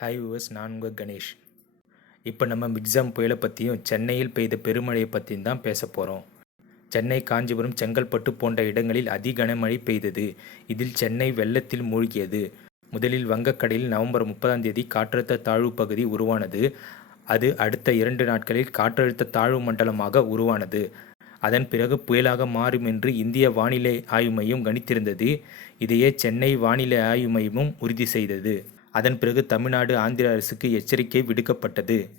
Hi US நான் உங்கள் கணேஷ். இப்போ நம்ம மிக்ஸாம் புயலை பற்றியும் சென்னையில் பெய்த பெருமழையை பற்றியும் தான் பேச போகிறோம் சென்னை காஞ்சிபுரம் செங்கல்பட்டு போன்ற இடங்களில் அதி கனமழை பெய்தது. இதில் சென்னை வெள்ளத்தில் மூழ்கியது. முதலில் வங்கக்கடலில் நவம்பர் முப்பதாம் தேதி காற்றழுத்த தாழ்வு பகுதி உருவானது. அது அடுத்த இரண்டு நாட்களில் காற்றழுத்த தாழ்வு மண்டலமாக உருவானது. அதன் பிறகு புயலாக மாறும் என்று இந்திய வானிலை ஆய்வு மையம் கணித்திருந்தது. இதையே சென்னை வானிலை ஆய்வு மையமும் உறுதி செய்தது. அதன் பிறகு தமிழ்நாடு ஆந்திர அரசுக்கு எச்சரிக்கை விடுக்கப்பட்டது.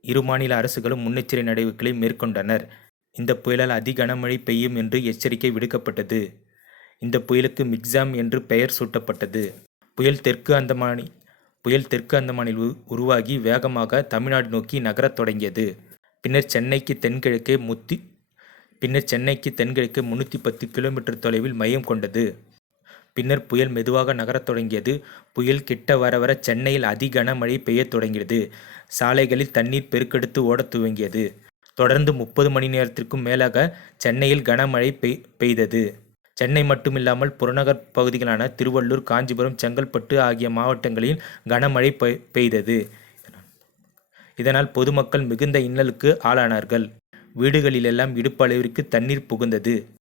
இரு மாநில அரசுகளும் முன்னெச்சரிக்கை நடவடிக்கைகளை மேற்கொண்டனர். இந்த புயலால் அதி கனமழை பெய்யும் என்று எச்சரிக்கை விடுக்கப்பட்டது. இந்த புயலுக்கு மிக்ஸாம் என்று பெயர் சூட்டப்பட்டது. புயல் தெற்கு அந்தமானி புயல் தெற்கு அந்தமானில் உ- உருவாகி வேகமாக தமிழ்நாடு நோக்கி நகரத் தொடங்கியது. பின்னர் சென்னைக்கு தென்கிழக்கே முத்தி பின்னர் சென்னைக்கு தென்கிழக்கு முன்னூற்றி பத்து கிலோமீட்டர் தொலைவில் மையம் கொண்டது. பின்னர் புயல் மெதுவாக நகரத் தொடங்கியது. புயல் கிட்ட வர வர சென்னையில் அதி கனமழை பெய்யத் தொடங்கியது. சாலைகளில் தண்ணீர் பெருக்கெடுத்து ஓடத் துவங்கியது. தொடர்ந்து முப்பது மணி நேரத்திற்கும் மேலாக சென்னையில் கனமழை பெய் பெய்தது. சென்னை மட்டுமில்லாமல் புறநகர் பகுதிகளான திருவள்ளூர் காஞ்சிபுரம் செங்கல்பட்டு ஆகிய மாவட்டங்களில் கனமழை பெய்- பெய்தது. இதனால் பொதுமக்கள் மிகுந்த இன்னலுக்கு ஆளானார்கள். வீடுகளிலெல்லாம் இடுப்பளவிற்கு தண்ணீர் புகுந்தது.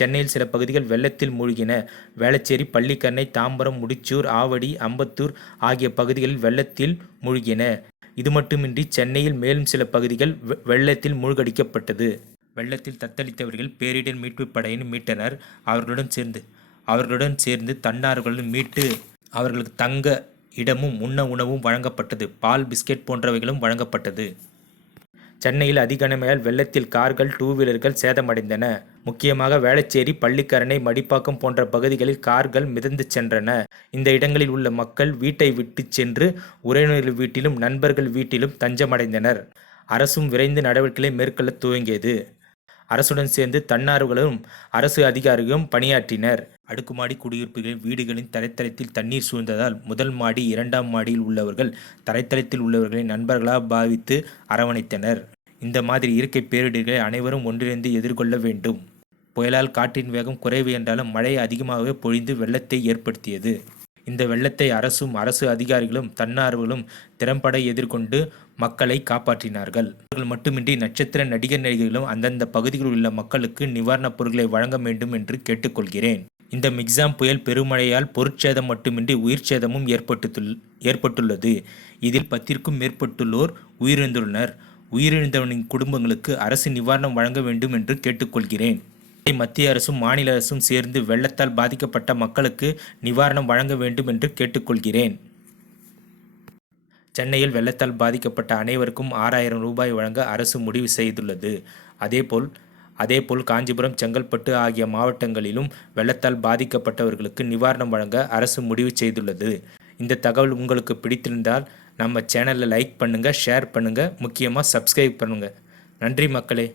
சென்னையில் சில பகுதிகள் வெள்ளத்தில் மூழ்கின. வேளச்சேரி பள்ளிக்கரணை தாம்பரம் முடிச்சூர் ஆவடி அம்பத்தூர் ஆகிய பகுதிகளில் வெள்ளத்தில் மூழ்கின. இது மட்டுமின்றி சென்னையில் மேலும் சில பகுதிகள் வெ- வெள்ளத்தில் மூழ்கடிக்கப்பட்டது. வெள்ளத்தில் தத்தளித்தவர்கள் பேரிடர் மீட்பு படையின் மீட்டனர் அவர்களுடன் சேர்ந்து அவர்களுடன் சேர்ந்து தன்னார்வலும் மீட்டு அவர்களுக்கு தங்க இடமும் உண்ண உணவும் வழங்கப்பட்டது. பால் பிஸ்கெட் போன்றவைகளும் வழங்கப்பட்டது. சென்னையில் அதிகனமையால் வெள்ளத்தில் கார்கள் டூ வீலர்கள் சேதமடைந்தன. முக்கியமாக வேளச்சேரி பள்ளிக்கரணை மடிப்பாக்கம் போன்ற பகுதிகளில் கார்கள் மிதந்து சென்றன. இந்த இடங்களில் உள்ள மக்கள் வீட்டை விட்டு சென்று உறவினர்கள் வீட்டிலும் நண்பர்கள் வீட்டிலும் தஞ்சமடைந்தனர். அரசும் விரைந்து நடவடிக்கைகளை மேற்கொள்ள துவங்கியது. அரசுடன் சேர்ந்து தன்னார்வலரும் அரசு அதிகாரிகளும் பணியாற்றினர். அடுக்குமாடி குடியிருப்புகளில் வீடுகளின் தரைத்தளத்தில் தண்ணீர் சூழ்ந்ததால் முதல் மாடி இரண்டாம் மாடியில் உள்ளவர்கள் தரைத்தளத்தில் உள்ளவர்களை நண்பர்களாக பாவித்து அரவணைத்தனர். இந்த மாதிரி இயற்கை பேரிடர்களை அனைவரும் ஒன்றிணைந்து எதிர்கொள்ள வேண்டும். புயலால் காற்றின் வேகம் குறைவு என்றாலும் மழை அதிகமாகவே பொழிந்து வெள்ளத்தை ஏற்படுத்தியது. இந்த வெள்ளத்தை அரசும் அரசு அதிகாரிகளும் தன்னார்வலும் திறம்பட எதிர்கொண்டு மக்களை காப்பாற்றினார்கள். அவர்கள் மட்டுமின்றி நட்சத்திர நடிகர் நடிகைகளும் அந்தந்த பகுதிகளில் உள்ள மக்களுக்கு நிவாரணப் பொருட்களை வழங்க வேண்டும் என்று கேட்டுக்கொள்கிறேன். இந்த மிக்ஸாம் புயல் பெருமழையால் பொருட்சேதம் மட்டுமின்றி உயிர் சேதமும் ஏற்பட்டுத்துள் ஏற்பட்டுள்ளது. இதில் பத்திற்கும் மேற்பட்டுள்ளோர் உயிரிழந்துள்ளனர். உயிரிழந்தவனின் குடும்பங்களுக்கு அரசு நிவாரணம் வழங்க வேண்டும் என்று கேட்டுக்கொள்கிறேன். மத்திய அரசும் மாநில அரசும் சேர்ந்து வெள்ளத்தால் பாதிக்கப்பட்ட மக்களுக்கு நிவாரணம் வழங்க வேண்டும் என்று கேட்டுக்கொள்கிறேன். சென்னையில் வெள்ளத்தால் பாதிக்கப்பட்ட அனைவருக்கும் ஆறாயிரம் ரூபாய் வழங்க அரசு முடிவு செய்துள்ளது. அதேபோல் அதேபோல் காஞ்சிபுரம் செங்கல்பட்டு ஆகிய மாவட்டங்களிலும் வெள்ளத்தால் பாதிக்கப்பட்டவர்களுக்கு நிவாரணம் வழங்க அரசு முடிவு செய்துள்ளது. இந்த தகவல் உங்களுக்கு பிடித்திருந்தால் நம்ம சேனலில் லைக் பண்ணுங்கள் ஷேர் பண்ணுங்கள் முக்கியமாக சப்ஸ்கிரைப் பண்ணுங்கள் நன்றி மக்களே.